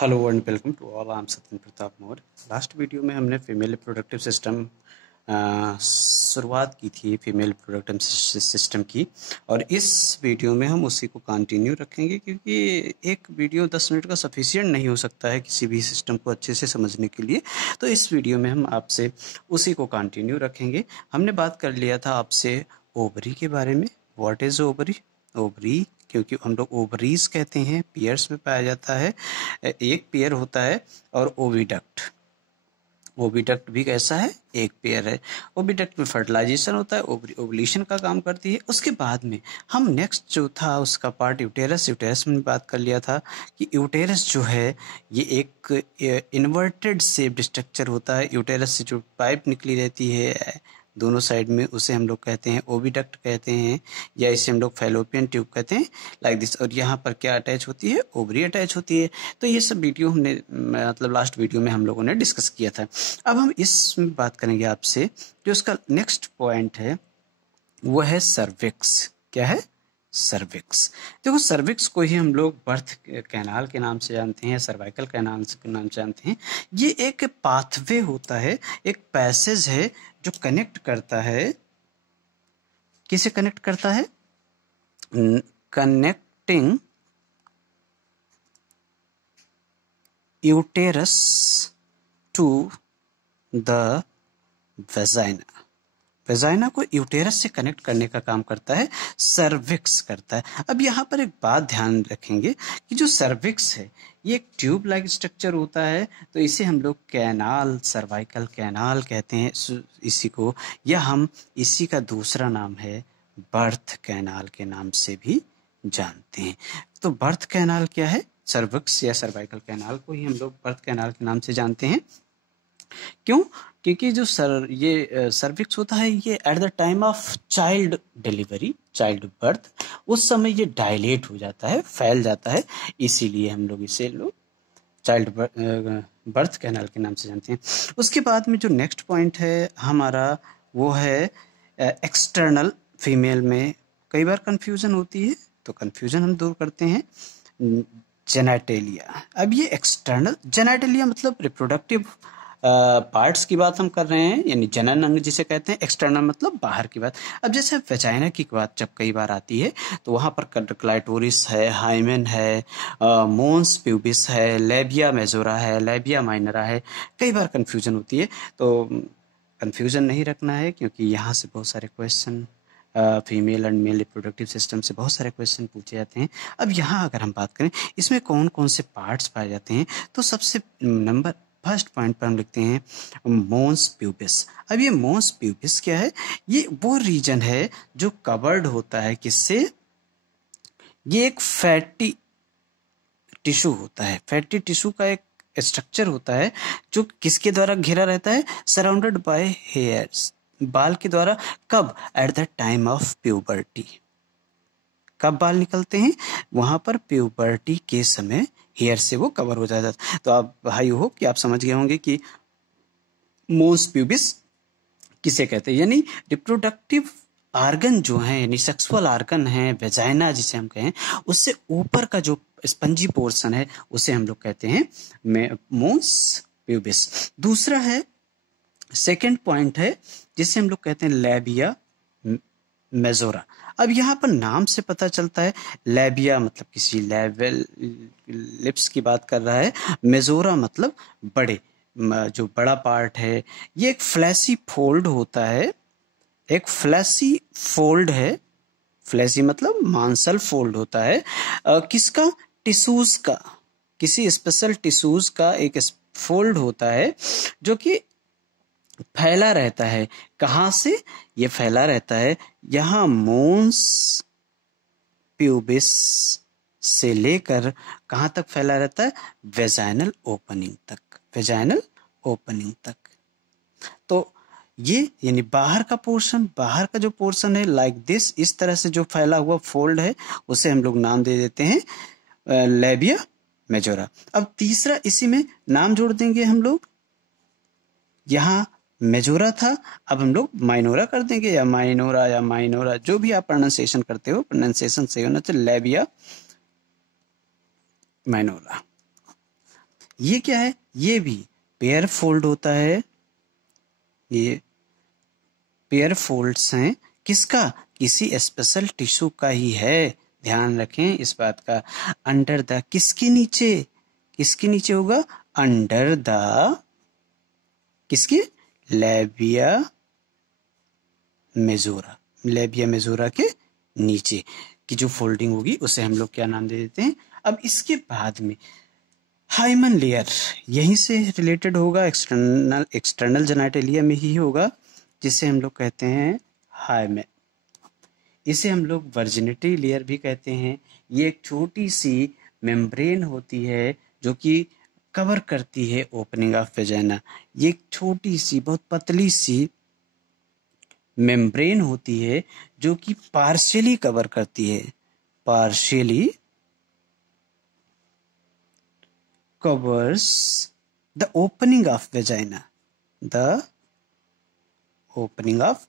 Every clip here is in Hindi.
Hello and welcome to all. I am Satyan Pratap Maurya. Last video में हमने फीमेल रिप्रोडक्टिव सिस्टम शुरुआत की थी, फीमेल रिप्रोडक्टिव सिस्टम की, और इस वीडियो में हम उसी को कंटिन्यू रखेंगे क्योंकि एक वीडियो 10 मिनट का सफिशिएंट नहीं हो सकता है किसी भी सिस्टम को अच्छे से समझने के लिए। तो इस वीडियो में हम आपसे उसी को कंटिन्यू रखेंगे। हमने बात कर लिया था आपसे ओवरी के बारे में। What is ovary? ओवरी, क्योंकि हम लोग ओवरीज कहते हैं, पेयर्स में पाया जाता है, एक पेयर होता है। और ओविडक्ट, ओविडक्ट भी कैसा है? एक पेयर है। ओविडक्ट में फर्टिलाइजेशन होता है, ओवुलेशन का काम करती है। उसके बाद में हम नेक्स्ट जो था उसका पार्ट यूटेरस। यूटेरस में बात कर लिया था कि यूटेरस जो है ये एक इन्वर्टेड शेप्ड स्ट्रक्चर होता है। यूटेरस से जो पाइप निकली रहती है दोनों साइड में, उसे हम लोग कहते हैं ओविडक्ट कहते हैं, या इसे हम लोग फैलोपियन ट्यूब कहते हैं, लाइक दिस। और यहाँ पर क्या अटैच होती है? ओवरी अटैच होती है। तो ये सब वीडियो हमने मतलब लास्ट वीडियो में हम लोगों ने डिस्कस किया था। अब हम इसमें बात करेंगे आपसे, जो उसका नेक्स्ट पॉइंट है वो है सर्विक्स। क्या है? सर्विक्स। देखो, सर्विक्स को ही हम लोग बर्थ कैनाल के नाम से जानते हैं, सर्वाइकल कैनाल के नाम से जानते हैं। ये एक पाथवे होता है, एक पैसेज है जो कनेक्ट करता है। किसे कनेक्ट करता है? Connecting uterus to the vagina. Vagina को यूटेरस से कनेक्ट करने का काम करता है, सर्विक्स करता है। अब यहाँ पर एक बात ध्यान रखेंगे कि जो सर्विक्स है ये एक ट्यूब लाइक स्ट्रक्चर होता है, तो इसे हम लोग कैनाल, सर्वाइकल कैनाल कहते हैं इसी को, या हम इसी का दूसरा नाम है बर्थ कैनाल के नाम से भी जानते हैं। तो बर्थ कैनाल क्या है? सर्विक्स या सर्वाइकल कैनाल को ही हम लोग बर्थ कैनाल के नाम से जानते हैं। क्यों? क्योंकि जो सर्विक्स होता है ये at the time of child delivery, child birth, उस समय ये डायलेट हो जाता है, फैल जाता है, इसीलिए हम लोग इसे चाइल्ड बर्थ कैनाल के नाम से जानते हैं। उसके बाद में जो नेक्स्ट पॉइंट है हमारा वो है एक्सटर्नल। फीमेल में कई बार कंफ्यूजन होती है, तो कंफ्यूजन हम दूर करते हैं। जेनेटेलिया। अब ये एक्सटर्नल, जेनेटेलिया मतलब रिप्रोडक्टिव पार्ट्स की बात हम कर रहे हैं, यानी जनन अंग जिसे कहते हैं। एक्सटर्नल मतलब बाहर की बात। अब जैसे वेजाइना की बात जब कई बार आती है तो वहाँ पर क्लाइटोरिस है, हाइमेन है, मोन्स प्यूबिस है, लेबिया मेजोरा है, लेबिया माइनरा है। कई बार कंफ्यूजन होती है, तो कंफ्यूजन नहीं रखना है क्योंकि यहाँ से बहुत सारे question, female and male reproductive system से बहुत सारे क्वेश्चन पूछे जाते हैं। अब यहाँ अगर हम बात करें इसमें कौन कौन से पार्ट्स पाए जाते हैं, तो सबसे नंबर फर्स्ट पॉइंट पर हम लिखते हैं मोन्स प्यूबिस। अब ये मोन्स प्यूबिस क्या है? ये वो रीजन है जो कवर्ड होता है किससे? ये एक फैटी टिश्यू होता है। फैटी टिश्यू का एक स्ट्रक्चर होता है जो किसके द्वारा घिरा रहता है? सराउंडेड बाय हेयर्स, बाल के द्वारा। कब? At the time of puberty. कब बाल निकलते हैं? वहां पर प्यूबर्टी के समय हेयर से वो कवर हो जाता है। तो आप आई होप कि आप समझ गए होंगे कि मोन्स प्यूबिस किसे कहते हैं, यानी रिप्रोडक्टिव आर्गन जो है, यानी सेक्सुअल आर्गन है, वेजाइना जिसे हम कहें, उससे ऊपर का जो स्पंजी पोर्शन है उसे हम लोग कहते हैं मोन्स प्यूबिस। दूसरा है, सेकेंड पॉइंट है जिसे हम लोग कहते हैं लेबिया मेजोरा। अब यहाँ पर नाम से पता चलता है, लेबिया मतलब किसी लेवल लिप्स की बात कर रहा है, मेजोरा मतलब बड़े, जो बड़ा पार्ट है। ये एक फ्लैसी फोल्ड होता है, एक फ्लैसी फोल्ड है। फ्लैसी मतलब मांसल फोल्ड होता है। किसका? टिश्यूज का, किसी स्पेशल टिश्यूज का एक फोल्ड होता है जो कि फैला रहता है। कहाँ से ये फैला रहता है? यहाँ मोन्स प्यूबिस से लेकर कहाँ तक फैला रहता है? वेजाइनल ओपनिंग तक, वेजाइनल ओपनिंग तक। तो ये यानी बाहर का पोर्शन, बाहर का जो पोर्शन है लाइक दिस, इस तरह से जो फैला हुआ फोल्ड है उसे हम लोग नाम दे देते हैं लेबिया मेजोरा। अब तीसरा इसी में नाम जोड़ देंगे हम लोग, यहाँ मेजोरा था, अब हम लोग माइनोरा कर देंगे, या माइनोरा, जो भी आप प्रोनाउंसिएशन करते हो, प्रोनाउंसिएशन सही होना चाहिए, लेबिया माइनोरा। ये क्या है, ये भी पेयर फोल्ड होता है, ये पेयर फोल्ड्स हैं किसका, किसी स्पेशल टिश्यू का ही है, ध्यान रखें इस बात का। अंडर द, किसके नीचे, किसके नीचे होगा, अंडर द, किसके, लेबिया मेजोरा, लेबिया मेजोरा के नीचे की जो फोल्डिंग होगी उसे हम लोग क्या नाम दे देते हैं। अब इसके बाद में हाइमन लेयर यहीं से रिलेटेड होगा, एक्सटर्नल जेनाइटेलिया में ही होगा, जिसे हम लोग कहते हैं हाइमेन। इसे हम लोग वर्जिनिटी लेयर भी कहते हैं। ये एक छोटी सी मेम्ब्रेन होती है जो कि कवर करती है ओपनिंग ऑफ वेजाइना। ये एक छोटी सी बहुत पतली सी मेम्ब्रेन होती है जो कि पार्शियली कवर करती है, partially covers the opening of vagina, the opening of।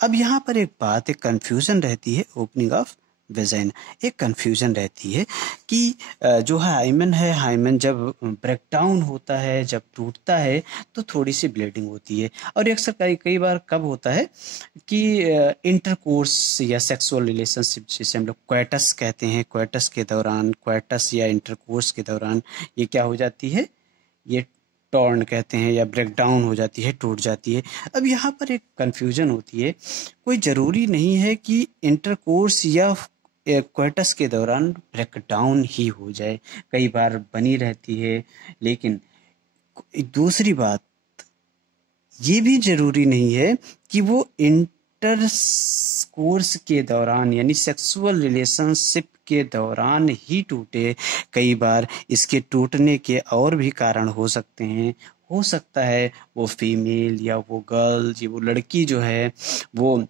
अब यहाँ पर एक बात, एक कंफ्यूजन रहती है ओपनिंग ऑफ वेजाइना, एक कंफ्यूजन रहती है कि जो हाइमन है, हाइमन जब ब्रेक डाउन होता है, जब टूटता है तो थोड़ी सी ब्लीडिंग होती है। और अक्सर कई बार कब होता है कि इंटरकोर्स या सेक्सुअल रिलेशनशिप, जिसे हम लोग क्वेटस कहते हैं, क्वेटस के दौरान, क्वेटस या इंटरकोर्स के दौरान ये क्या हो जाती है, ये टॉर्न कहते हैं या ब्रेक डाउन हो जाती है, टूट जाती है। अब यहाँ पर एक कंफ्यूजन होती है, कोई ज़रूरी नहीं है कि इंटरकोर्स या क्वेटस के दौरान ब्रेक डाउन ही हो जाए, कई बार बनी रहती है। लेकिन दूसरी बात, ये भी जरूरी नहीं है कि वो इंटरकोर्स के दौरान यानी सेक्सुअल रिलेशनशिप के दौरान ही टूटे, कई बार इसके टूटने के और भी कारण हो सकते हैं। हो सकता है वो फीमेल या वो गर्ल, वो लड़की जो है वो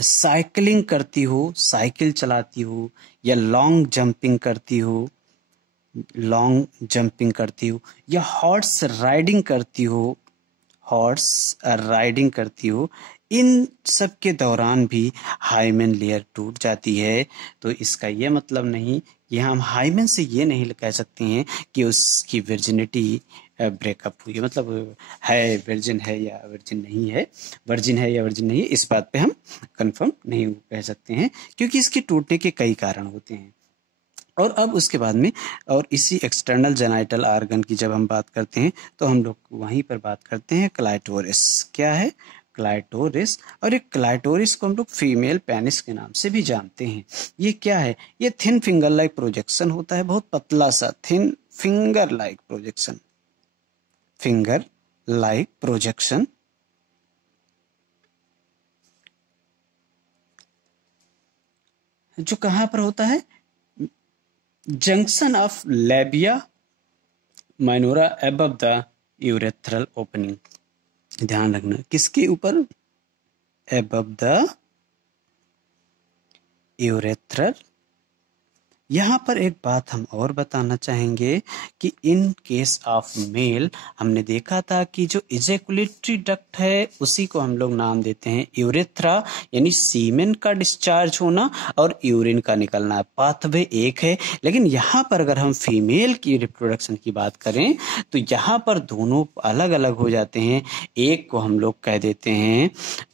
साइकिलिंग करती हो, साइकिल चलाती हो, या लॉन्ग जंपिंग करती हो, लॉन्ग जंपिंग करती हो, या हॉर्स राइडिंग करती हो, हॉर्स राइडिंग करती हो, इन सब के दौरान भी हाइमेन लेयर टूट जाती है। तो इसका ये मतलब नहीं कि हम हाइमेन से ये नहीं कह सकते हैं कि उसकी वर्जिनिटी ब्रेकअप हुई है, मतलब है वर्जिन है या वर्जिन नहीं है, वर्जिन है या वर्जिन नहीं है, इस बात पे हम कंफर्म नहीं कह सकते हैं, क्योंकि इसके टूटने के कई कारण होते हैं। और अब उसके बाद में, और इसी एक्सटर्नल जेनाइटल आर्गन की जब हम बात करते हैं तो हम लोग वहीं पर बात करते हैं क्लाइटोरिस। क्या है, क्लाइटोरिस। और एक क्लाइटोरिस को हम लोग फीमेल पेनिस के नाम से भी जानते हैं। ये क्या है, ये थिन फिंगर लाइक प्रोजेक्शन होता है, बहुत पतला सा thin finger like projection, finger like projection, जो कहाँ पर होता है, junction of labia minora above the urethral opening. ध्यान रखना किसके ऊपर, अबव द यूरेथ्रल। यहाँ पर एक बात हम और बताना चाहेंगे कि इन केस ऑफ मेल हमने देखा था कि जो इजैकुलेटरी डक्ट है उसी को हम लोग नाम देते हैं यूरेथ्रा, यानी सीमेन का डिस्चार्ज होना और यूरिन का निकलना, पाथवे एक है। लेकिन यहाँ पर अगर हम फीमेल की रिप्रोडक्शन की बात करें तो यहाँ पर दोनों अलग अलग हो जाते हैं। एक को हम लोग कह देते हैं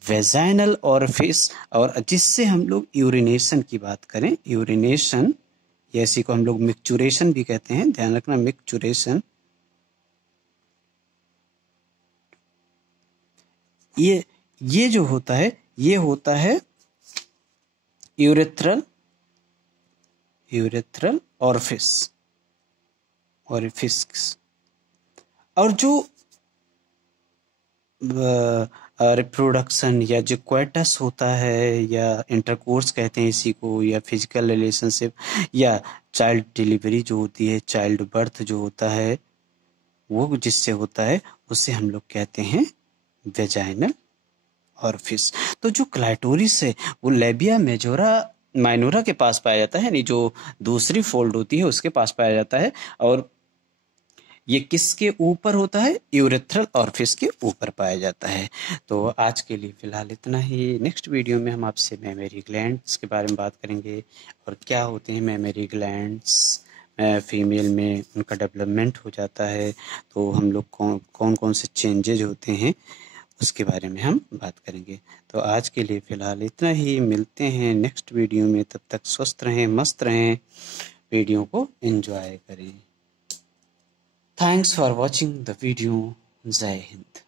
वेजाइनल ऑरिफिस, और जिससे हम लोग यूरिनेशन की बात करें, यूरिनेशन, या इसी को हम लोग मिक्चुरेशन भी कहते हैं, ध्यान रखना मिक्चुरेशन। ये जो होता है ये होता है यूरेथ्रल ऑरिफिस, और जो रिप्रोडक्शन या जो क्वेटस होता है या इंटरकोर्स कहते हैं इसी को, या फिजिकल रिलेशनशिप या चाइल्ड डिलीवरी जो होती है, चाइल्ड बर्थ जो होता है, वो जिससे होता है उसे हम लोग कहते हैं वेजाइनल ऑरिफिस। तो जो क्लाइटोरिस है वो लेबिया मेजोरा माइनोरा के पास पाया जाता है, यानी जो दूसरी फोल्ड होती है उसके पास पाया जाता है, और ये किसके ऊपर होता है, यूरेथ्रल ऑरिफिस के ऊपर पाया जाता है। तो आज के लिए फिलहाल इतना ही। नेक्स्ट वीडियो में हम आपसे मेमोरी ग्लैंड्स के बारे में बात करेंगे और क्या होते हैं मेमोरी ग्लैंड्स, फीमेल में उनका डेवलपमेंट हो जाता है, तो हम लोग कौन कौन से चेंजेज होते हैं उसके बारे में हम बात करेंगे। तो आज के लिए फ़िलहाल इतना ही, मिलते हैं नेक्स्ट वीडियो में। तब तक स्वस्थ रहें, मस्त रहें, वीडियो को एंजॉय करें। Thanks for watching the video. जय हिंद।